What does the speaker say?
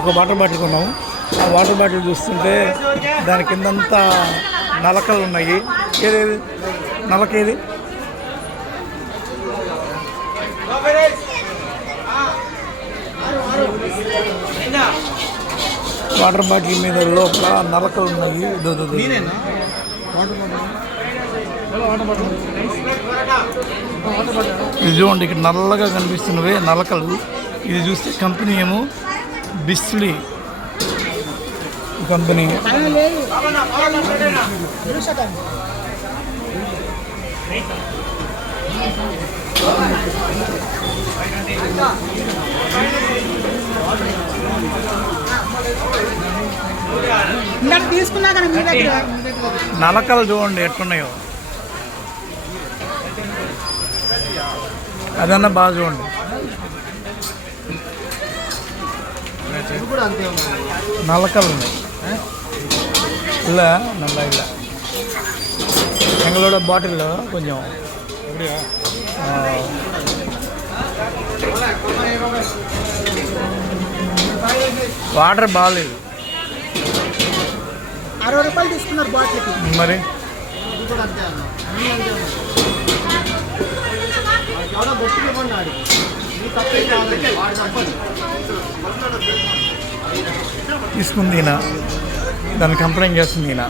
ఒక water bottle కొన్నాము. ఆ వాటర్ బాటిల్ చూస్తుంటే దాని కిందంతా నలకలు ఉన్నాయి. ఏదేది నలకేది వాటర్ బాటిల్ మీద లోపల నలకలు ఉన్నాయి. ఇదో, చూడండి ఇక్కడ నల్లగా కనిపిస్తున్నవే నలకలు. ఇది చూస్తే కంపెనీ ఏమో బిస్లీ కంపెనీ. నలకలు చూడండి ఎట్లున్నాయో. అదన్నా బాగా చూడండి. నలకలు ఉన్నాయి ఇలా నల్ల ఎంగళూడ బాటిల్లో కొంచెం. వాటర్ బాగాలేదు అరవై రూపాయలు తీసుకున్నారు బాటిల్కి మరి? కూడా అంతే అన్న అన్నీ తీసుకుంది ఈయన. దాన్ని కంప్లైంట్ చేస్తుంది ఈయన.